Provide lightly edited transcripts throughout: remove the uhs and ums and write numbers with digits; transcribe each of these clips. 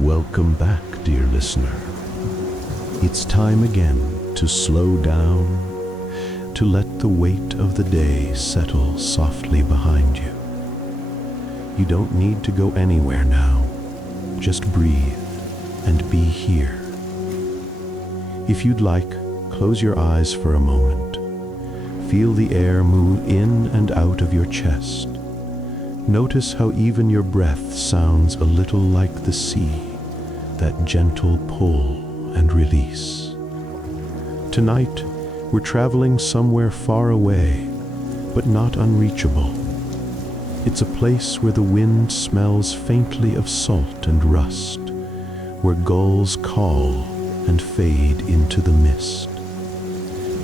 Welcome back, dear listener. It's time again to slow down, to let the weight of the day settle softly behind you. You don't need to go anywhere now. Just breathe and be here. If you'd like, close your eyes for a moment. Feel the air move in and out of your chest. Notice how even your breath sounds a little like the sea, that gentle pull and release. Tonight, we're traveling somewhere far away, but not unreachable. It's a place where the wind smells faintly of salt and rust, where gulls call and fade into the mist.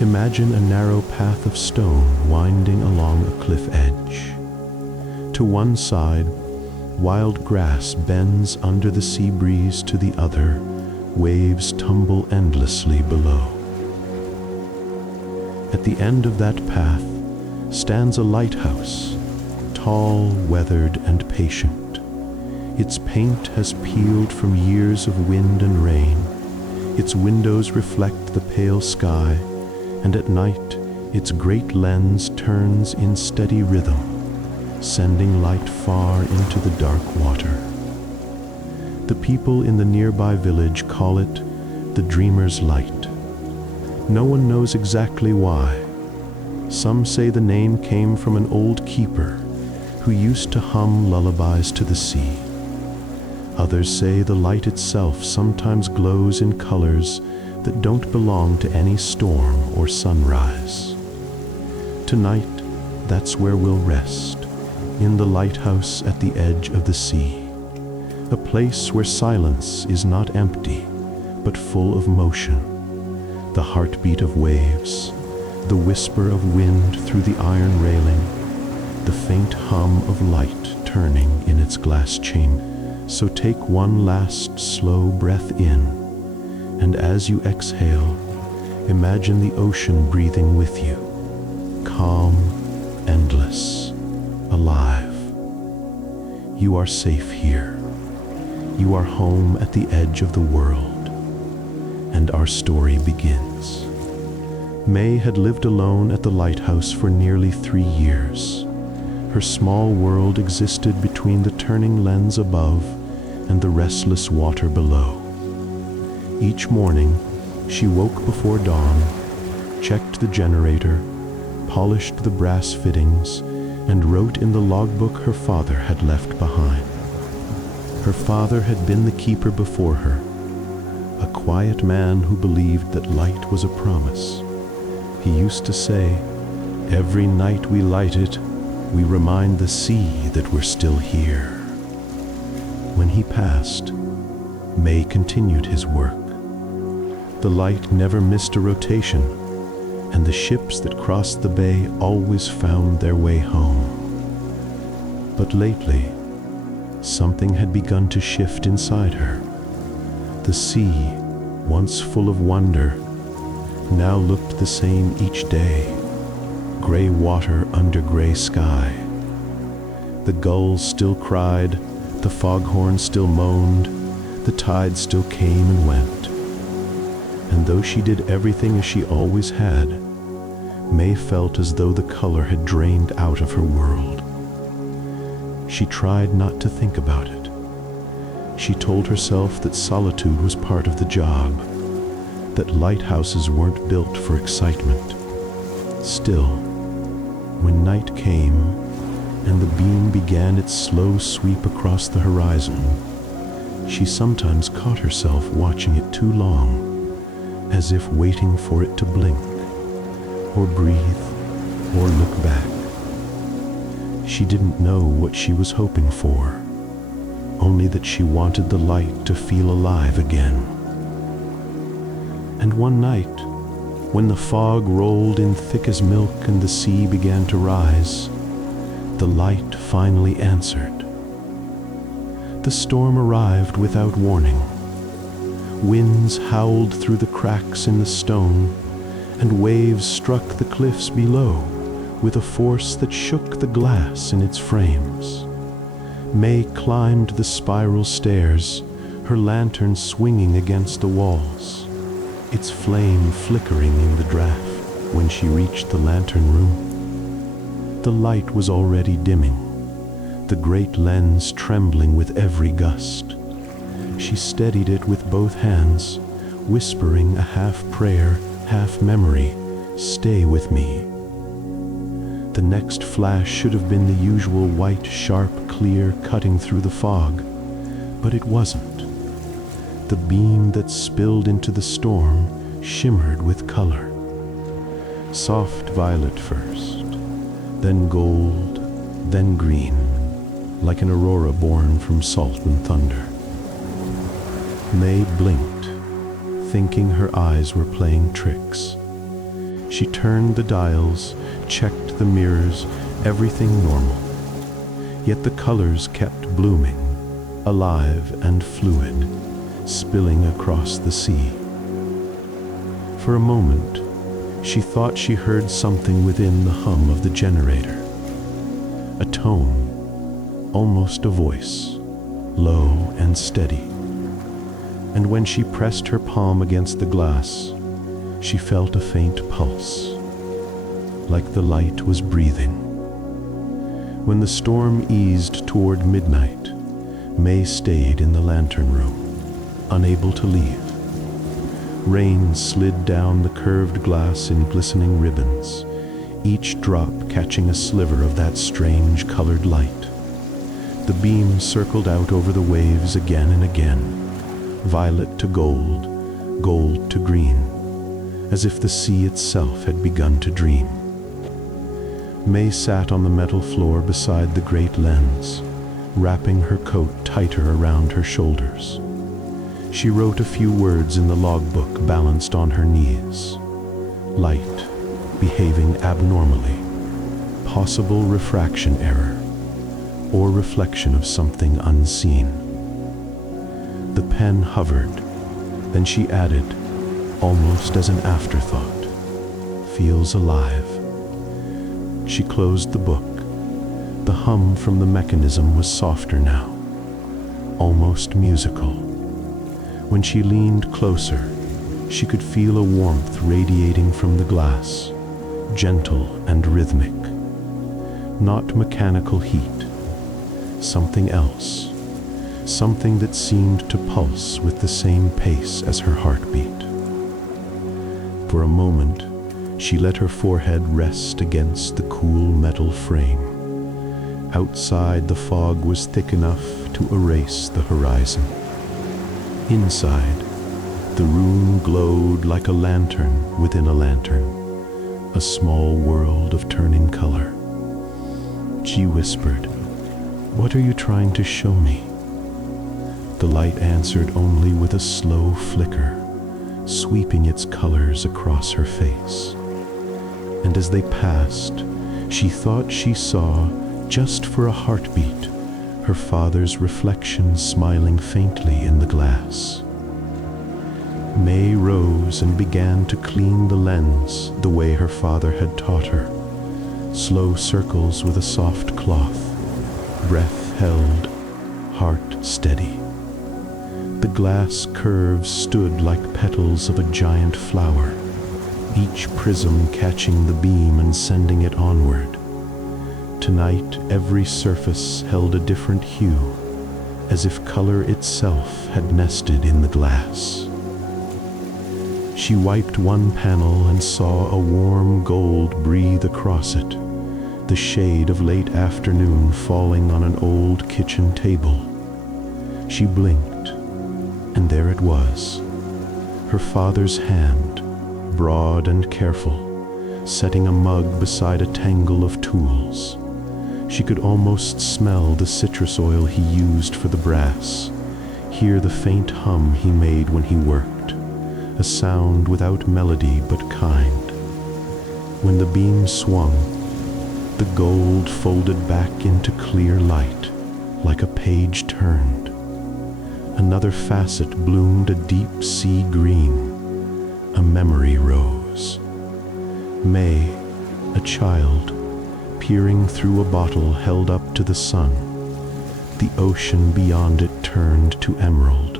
Imagine a narrow path of stone winding along a cliff edge. To one side, wild grass bends under the sea breeze. To the other, waves tumble endlessly below. At the end of that path stands a lighthouse, tall, weathered, and patient. Its paint has peeled from years of wind and rain. Its windows reflect the pale sky, and at night its great lens turns in steady rhythm, sending light far into the dark water. The people in the nearby village call it the Dreamer's Light. No one knows exactly why. Some say the name came from an old keeper who used to hum lullabies to the sea. Others say the light itself sometimes glows in colors that don't belong to any storm or sunrise. Tonight, that's where we'll rest, in the lighthouse at the edge of the sea, a place where silence is not empty, but full of motion, the heartbeat of waves, the whisper of wind through the iron railing, the faint hum of light turning in its glass chamber. So take one last slow breath in, and as you exhale, imagine the ocean breathing with you, calm, endless, alive. You are safe here. You are home at the edge of the world, and our story begins. May had lived alone at the lighthouse for nearly 3 years. Her small world existed between the turning lens above and the restless water below. Each morning, she woke before dawn, checked the generator, polished the brass fittings, and wrote in the logbook her father had left behind. Her father had been the keeper before her, a quiet man who believed that light was a promise. He used to say, "Every night we light it, we remind the sea that we're still here." When he passed, May continued his work. The light never missed a rotation, and the ships that crossed the bay always found their way home. But lately, something had begun to shift inside her. The sea, once full of wonder, now looked the same each day, gray water under gray sky. The gulls still cried, the foghorn still moaned, the tide still came and went. And though she did everything as she always had, May felt as though the color had drained out of her world. She tried not to think about it. She told herself that solitude was part of the job, that lighthouses weren't built for excitement. Still, when night came and the beam began its slow sweep across the horizon, she sometimes caught herself watching it too long, as if waiting for it to blink, or breathe, or look back. She didn't know what she was hoping for, only that she wanted the light to feel alive again. And one night, when the fog rolled in thick as milk and the sea began to rise, the light finally answered. The storm arrived without warning. Winds howled through the cracks in the stone, and waves struck the cliffs below with a force that shook the glass in its frames. May climbed the spiral stairs, her lantern swinging against the walls, its flame flickering in the draft. When she reached the lantern room, the light was already dimming, the great lens trembling with every gust. She steadied it with both hands, whispering a half prayer, half memory, "Stay with me." The next flash should have been the usual white, sharp, clear, cutting through the fog, but it wasn't. The beam that spilled into the storm shimmered with color. Soft violet first, then gold, then green, like an aurora born from salt and thunder. May blinked, thinking her eyes were playing tricks. She turned the dials, checked the mirrors, everything normal. Yet the colors kept blooming, alive and fluid, spilling across the sea. For a moment, she thought she heard something within the hum of the generator. A tone, almost a voice, low and steady. And when she pressed her palm against the glass, she felt a faint pulse, like the light was breathing. When the storm eased toward midnight, May stayed in the lantern room, unable to leave. Rain slid down the curved glass in glistening ribbons, each drop catching a sliver of that strange colored light. The beam circled out over the waves again and again, violet to gold, gold to green, as if the sea itself had begun to dream. May sat on the metal floor beside the great lens, wrapping her coat tighter around her shoulders. She wrote a few words in the logbook balanced on her knees. Light, behaving abnormally, possible refraction error, or reflection of something unseen. The pen hovered, then she added, almost as an afterthought, "Feels alive." She closed the book. The hum from the mechanism was softer now, almost musical. When she leaned closer, she could feel a warmth radiating from the glass, gentle and rhythmic. Not mechanical heat, something else, something that seemed to pulse with the same pace as her heartbeat. For a moment, she let her forehead rest against the cool metal frame. Outside, the fog was thick enough to erase the horizon. Inside, the room glowed like a lantern within a lantern, a small world of turning color. She whispered, "What are you trying to show me?" The light answered only with a slow flicker, sweeping its colors across her face. And as they passed, she thought she saw, just for a heartbeat, her father's reflection smiling faintly in the glass. May rose and began to clean the lens the way her father had taught her. Slow circles with a soft cloth, breath held, heart steady. The glass curves stood like petals of a giant flower, each prism catching the beam and sending it onward. Tonight, every surface held a different hue, as if color itself had nested in the glass. She wiped one panel and saw a warm gold breathe across it, the shade of late afternoon falling on an old kitchen table. She blinked, and there it was, her father's hand, broad and careful, setting a mug beside a tangle of tools. She could almost smell the citrus oil he used for the brass, hear the faint hum he made when he worked, a sound without melody but kind. When the beam swung, the gold folded back into clear light, like a page turned. Another facet bloomed a deep sea green. A memory rose. May, a child, peering through a bottle held up to the sun. The ocean beyond it turned to emerald,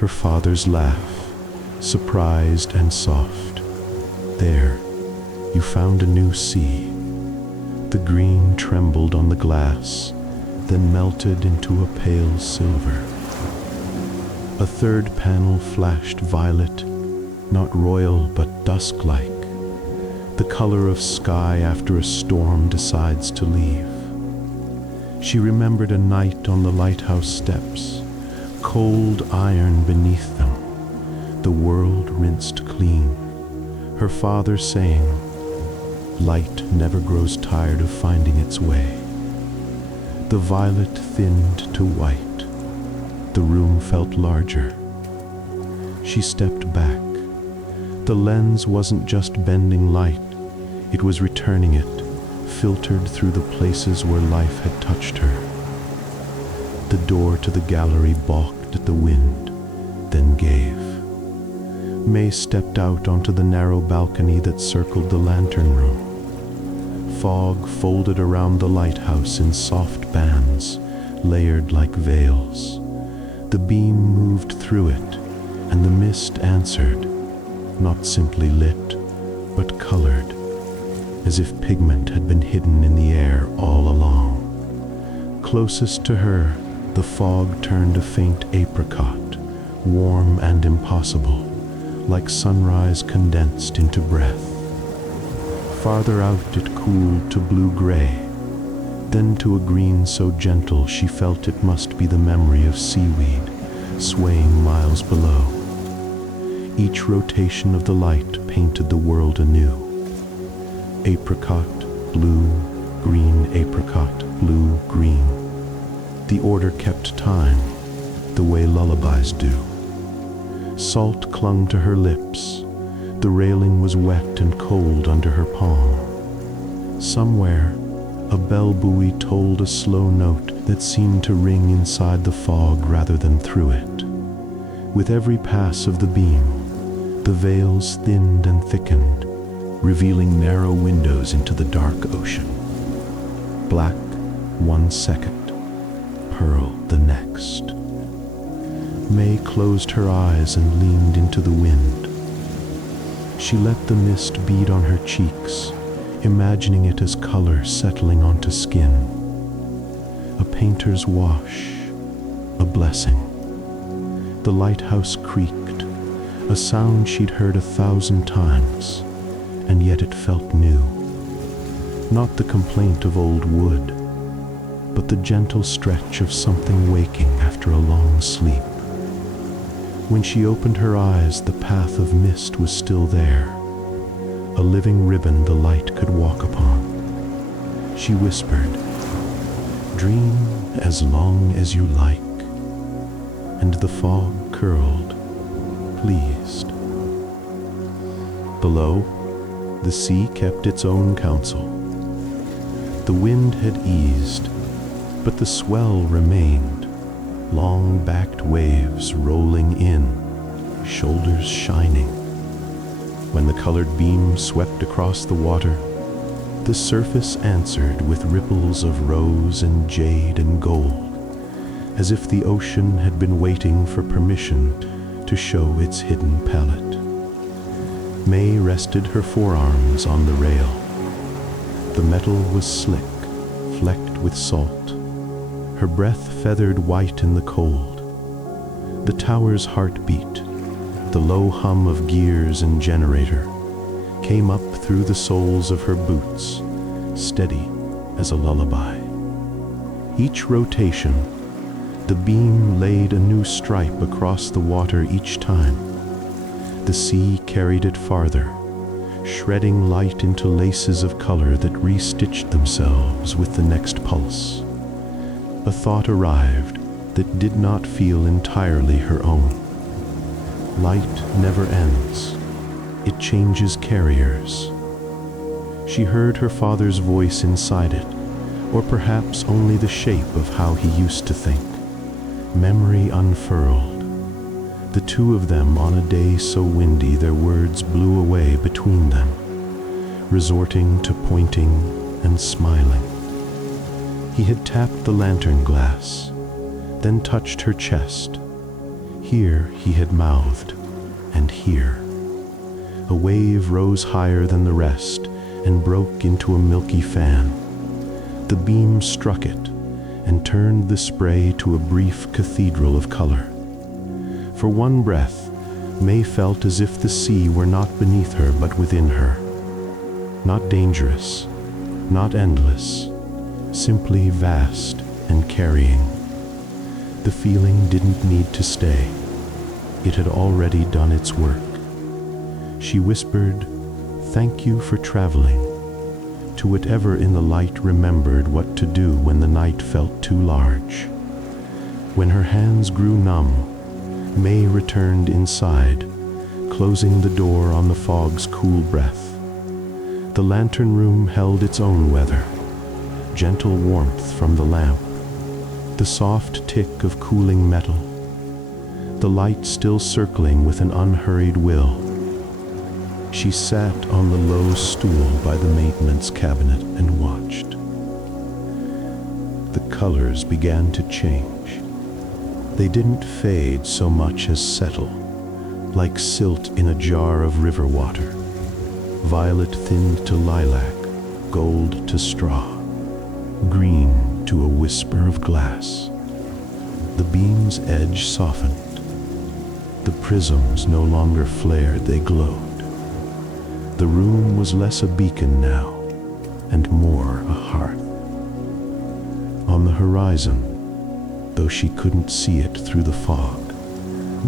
her father's laugh, surprised and soft. There, you found a new sea. The green trembled on the glass, then melted into a pale silver. A third panel flashed violet, not royal but dusk-like, the color of sky after a storm decides to leave. She remembered a night on the lighthouse steps, cold iron beneath them, the world rinsed clean, her father saying, "Light never grows tired of finding its way." The violet thinned to white. The room felt larger. She stepped back. The lens wasn't just bending light, it was returning it, filtered through the places where life had touched her. The door to the gallery balked at the wind, then gave. May stepped out onto the narrow balcony that circled the lantern room. Fog folded around the lighthouse in soft bands, layered like veils. The beam moved through it, and the mist answered, not simply lit, but colored, as if pigment had been hidden in the air all along. Closest to her, the fog turned a faint apricot, warm and impossible, like sunrise condensed into breath. Farther out it cooled to blue-gray, then to a green so gentle she felt it must be the memory of seaweed, swaying miles below. Each rotation of the light painted the world anew. Apricot, blue, green, apricot, blue, green. The order kept time, the way lullabies do. Salt clung to her lips. The railing was wet and cold under her palm. Somewhere, a bell buoy tolled a slow note that seemed to ring inside the fog rather than through it. With every pass of the beam, the veils thinned and thickened, revealing narrow windows into the dark ocean. Black 1 second, pearl the next. May closed her eyes and leaned into the wind. She let the mist bead on her cheeks, imagining it as color settling onto skin. A painter's wash, a blessing. The lighthouse creaked, a sound she'd heard 1,000 times, and yet it felt new. Not the complaint of old wood, but the gentle stretch of something waking after a long sleep. When she opened her eyes, the path of mist was still there, a living ribbon the light could walk upon. She whispered, "Dream as long as you like," and the fog curled, pleased. Below, the sea kept its own counsel. The wind had eased, but the swell remained, long-backed waves rolling in, shoulders shining. When the colored beam swept across the water, the surface answered with ripples of rose and jade and gold, as if the ocean had been waiting for permission to show its hidden palette. May rested her forearms on the rail. The metal was slick, flecked with salt. Her breath feathered white in the cold. The tower's heartbeat, the low hum of gears and generator, came up through the soles of her boots, steady as a lullaby. Each rotation, the beam laid a new stripe across the water each time. The sea carried it farther, shredding light into laces of color that restitched themselves with the next pulse. A thought arrived that did not feel entirely her own. Light never ends. It changes carriers. She heard her father's voice inside it, or perhaps only the shape of how he used to think. Memory unfurled. The two of them on a day so windy their words blew away between them, resorting to pointing and smiling. He had tapped the lantern glass, then touched her chest. Here, he had mouthed, and here. A wave rose higher than the rest and broke into a milky fan. The beam struck it and turned the spray to a brief cathedral of color. For one breath, May felt as if the sea were not beneath her but within her. Not dangerous, not endless, simply vast and carrying. The feeling didn't need to stay. It had already done its work. She whispered, "Thank you for traveling," to whatever in the light remembered what to do when the night felt too large. When her hands grew numb, May returned inside, closing the door on the fog's cool breath. The lantern room held its own weather, gentle warmth from the lamp, the soft tick of cooling metal, the light still circling with an unhurried will. She sat on the low stool by the maintenance cabinet and watched. The colors began to change. They didn't fade so much as settle, like silt in a jar of river water. Violet thinned to lilac, gold to straw, green to a whisper of glass. The beam's edge softened. The prisms no longer flared, they glowed. The room was less a beacon now, and more a hearth. On the horizon, though she couldn't see it through the fog,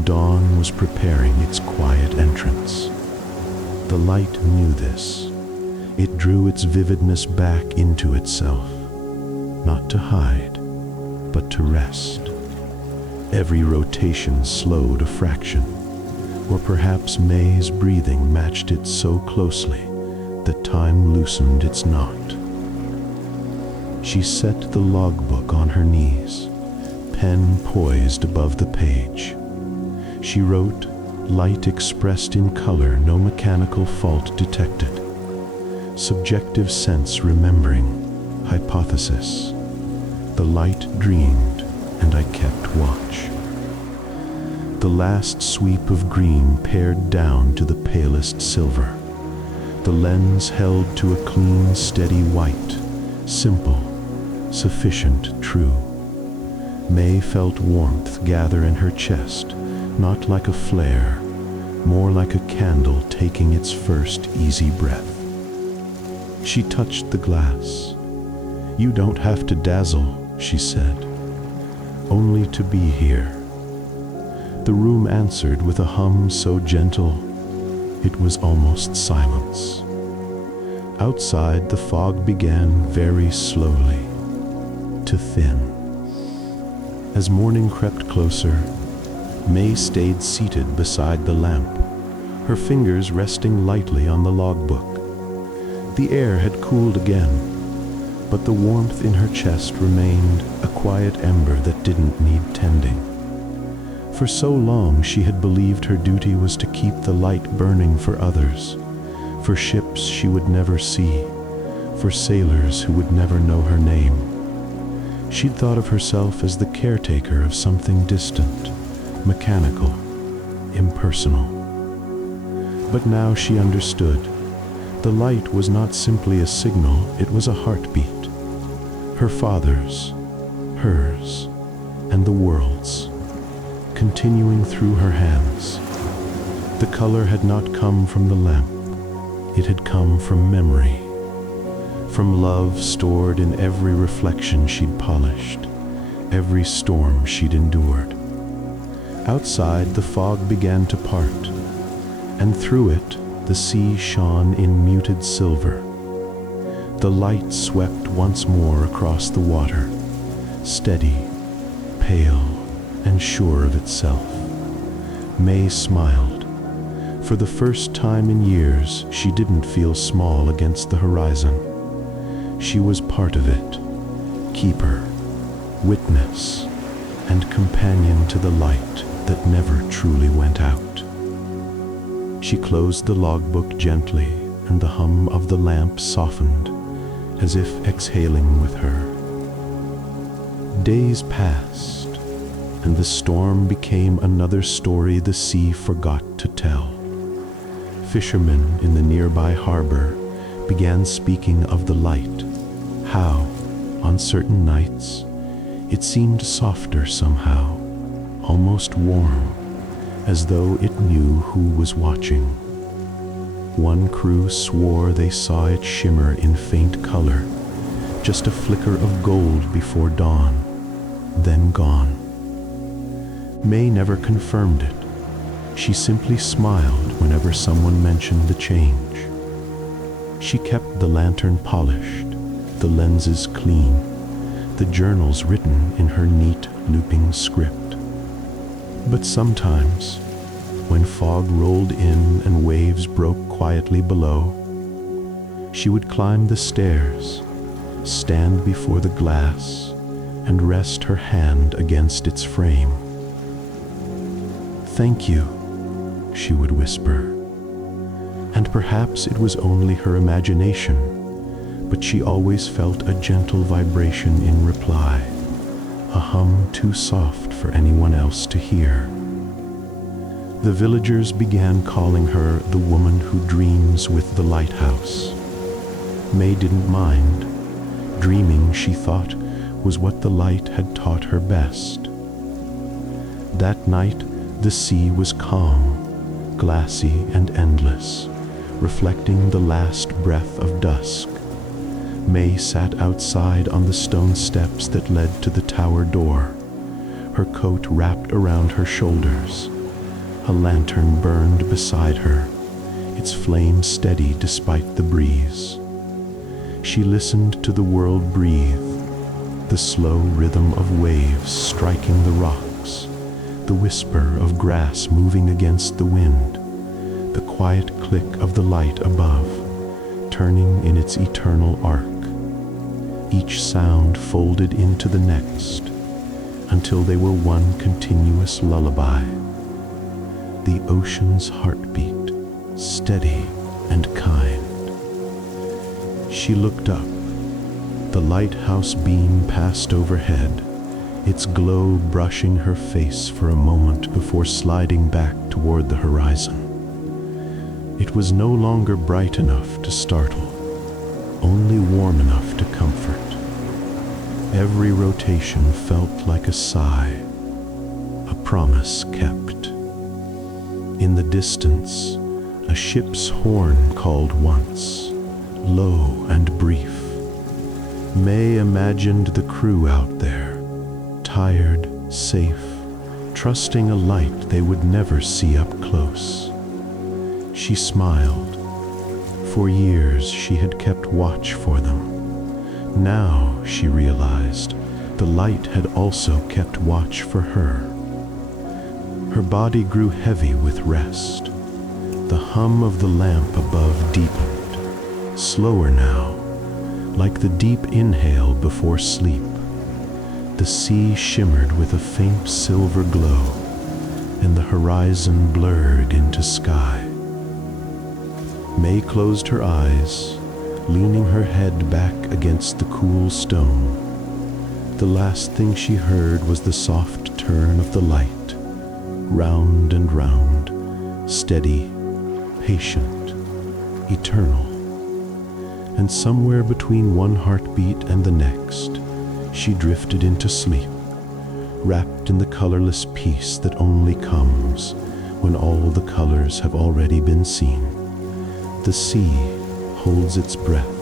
dawn was preparing its quiet entrance. The light knew this. It drew its vividness back into itself, not to hide, but to rest. Every rotation slowed a fraction, or perhaps May's breathing matched it so closely that time loosened its knot. She set the logbook on her knees, pen poised above the page. She wrote, light expressed in color, no mechanical fault detected. Subjective sense remembering, hypothesis. The light dreamed, and I kept watch. The last sweep of green pared down to the palest silver. The lens held to a clean, steady white, simple, sufficient, true. May felt warmth gather in her chest, not like a flare, more like a candle taking its first easy breath. She touched the glass. "You don't have to dazzle," she said, "only to be here." The room answered with a hum so gentle, it was almost silence. Outside, the fog began very slowly to thin. As morning crept closer, May stayed seated beside the lamp, her fingers resting lightly on the logbook. The air had cooled again, but the warmth in her chest remained a quiet ember that didn't need tending. For so long she had believed her duty was to keep the light burning for others, for ships she would never see, for sailors who would never know her name. She'd thought of herself as the caretaker of something distant, mechanical, impersonal. But now she understood. The light was not simply a signal, it was a heartbeat. Her father's, hers, and the world's, continuing through her hands. The color had not come from the lamp. It had come from memory, from love stored in every reflection she'd polished, every storm she'd endured. Outside, the fog began to part, and through it, the sea shone in muted silver. The light swept once more across the water, steady, pale, and sure of itself. May smiled. For the first time in years, she didn't feel small against the horizon. She was part of it, keeper, witness, and companion to the light that never truly went out. She closed the logbook gently, and the hum of the lamp softened, as if exhaling with her. Days passed, and the storm became another story the sea forgot to tell. Fishermen in the nearby harbor began speaking of the light, how, on certain nights, it seemed softer somehow, almost warm, as though it knew who was watching. One crew swore they saw it shimmer in faint color, just a flicker of gold before dawn, then gone. May never confirmed it. She simply smiled whenever someone mentioned the change. She kept the lantern polished, the lenses clean, the journals written in her neat, looping script. But sometimes, when fog rolled in and waves broke quietly below, she would climb the stairs, stand before the glass, and rest her hand against its frame. "Thank you," she would whisper. And perhaps it was only her imagination, but she always felt a gentle vibration in reply, a hum too soft for anyone else to hear. The villagers began calling her the woman who dreams with the lighthouse. May didn't mind. Dreaming, she thought, was what the light had taught her best. That night, the sea was calm, glassy and endless, reflecting the last breath of dusk. May sat outside on the stone steps that led to the tower door, her coat wrapped around her shoulders. A lantern burned beside her, its flame steady despite the breeze. She listened to the world breathe, the slow rhythm of waves striking the rocks, the whisper of grass moving against the wind, the quiet click of the light above, turning in its eternal arc. Each sound folded into the next, until they were one continuous lullaby. The ocean's heartbeat, steady and kind. She looked up. The lighthouse beam passed overhead, its glow brushing her face for a moment before sliding back toward the horizon. It was no longer bright enough to startle, only warm enough to comfort. Every rotation felt like a sigh, a promise kept. In the distance, a ship's horn called once, low and brief. May imagined the crew out there, tired, safe, trusting a light they would never see up close. She smiled. For years she had kept watch for them. Now, she realized, the light had also kept watch for her. Her body grew heavy with rest. The hum of the lamp above deepened, slower now, like the deep inhale before sleep. The sea shimmered with a faint silver glow, and the horizon blurred into sky. May closed her eyes, leaning her head back against the cool stone. The last thing she heard was the soft turn of the light, round and round, steady, patient, eternal. And somewhere between one heartbeat and the next, she drifted into sleep, wrapped in the colorless peace that only comes when all the colors have already been seen. The sea holds its breath,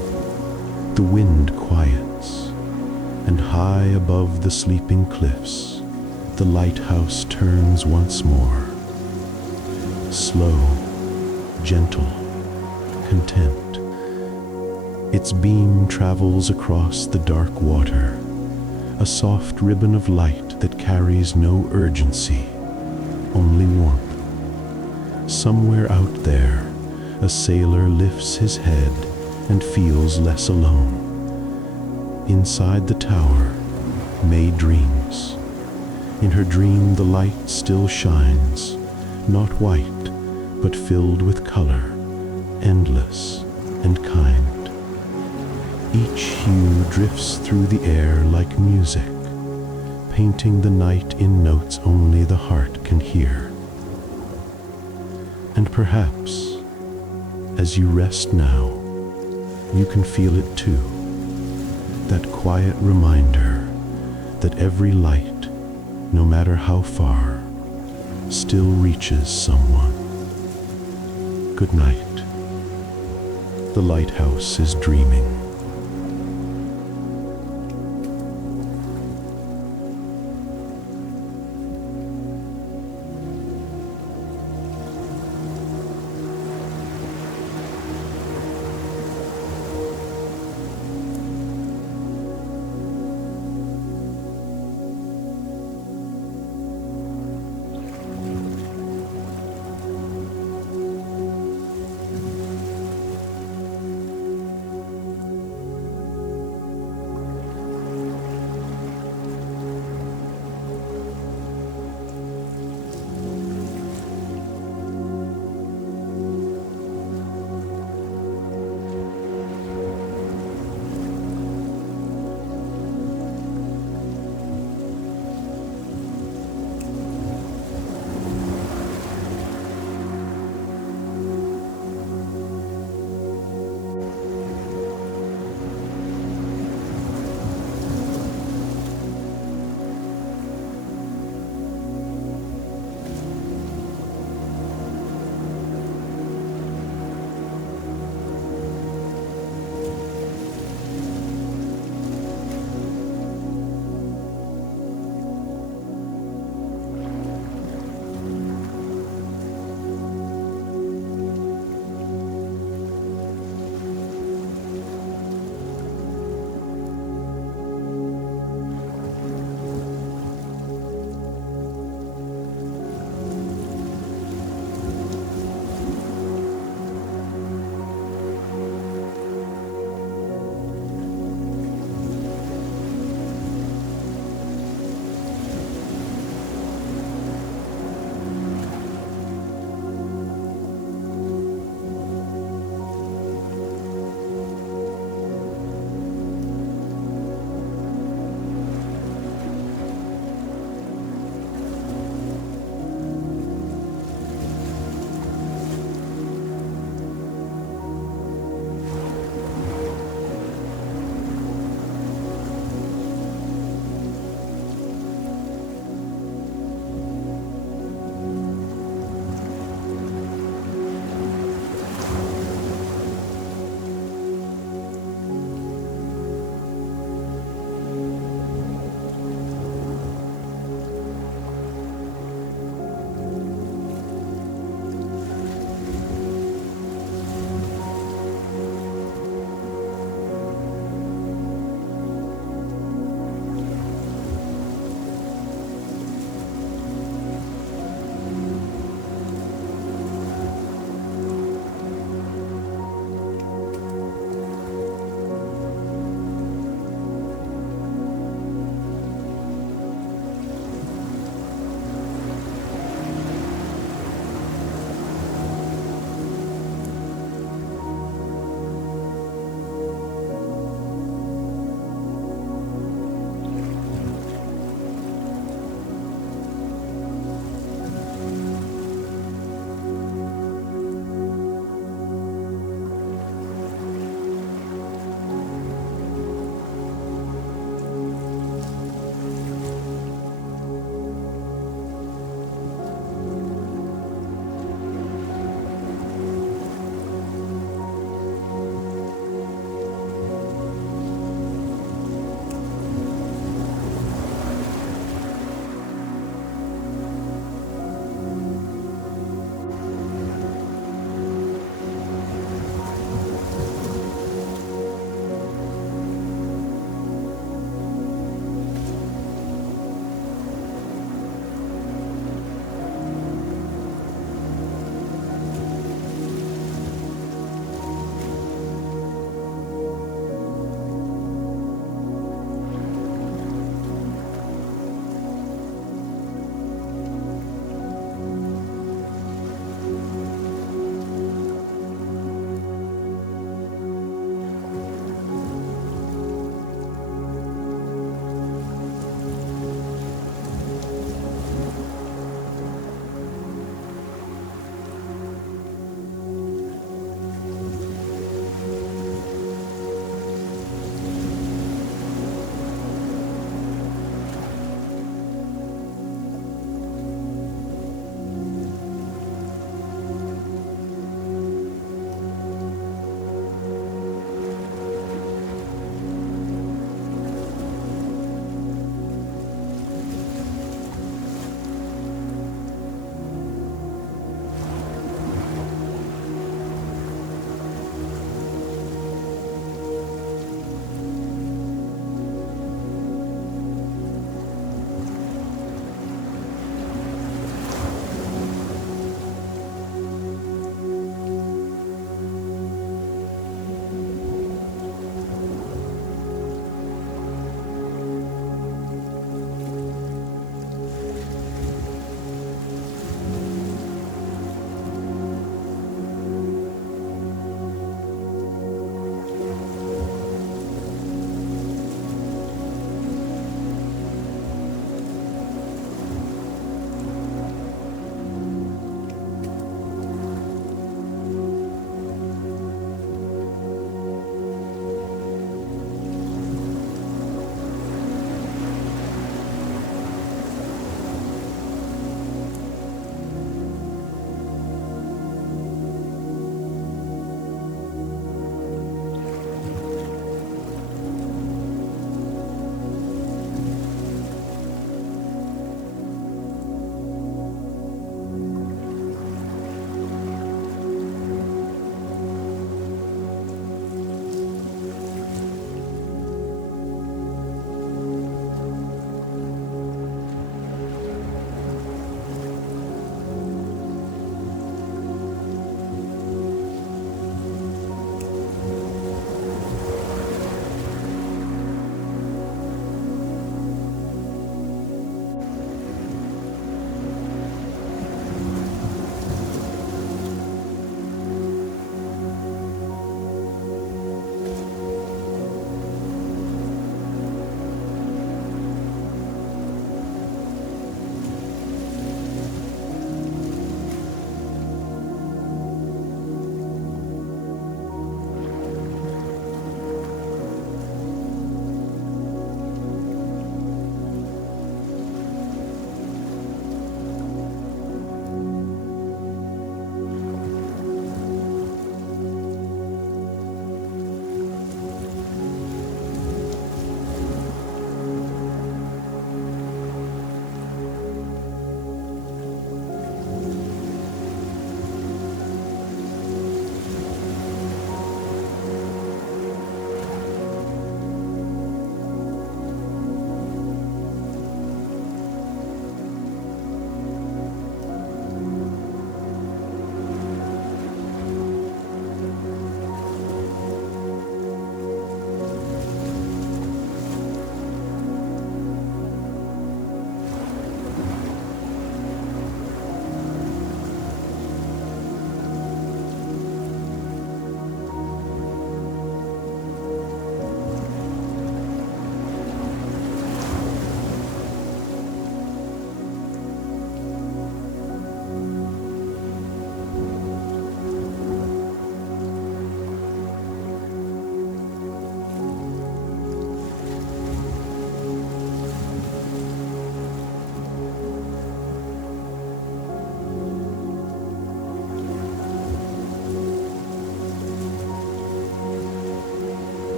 the wind quiets, and high above the sleeping cliffs, the lighthouse turns once more. Slow, gentle, content. Its beam travels across the dark water, a soft ribbon of light that carries no urgency, only warmth. Somewhere out there, a sailor lifts his head and feels less alone. Inside the tower, May dreams. In her dream, the light still shines, not white, but filled with color, endless and kind. Each hue drifts through the air like music, painting the night in notes only the heart can hear. And perhaps, as you rest now, you can feel it too, that quiet reminder that every light, no matter how far, still reaches someone. Good night. The lighthouse is dreaming.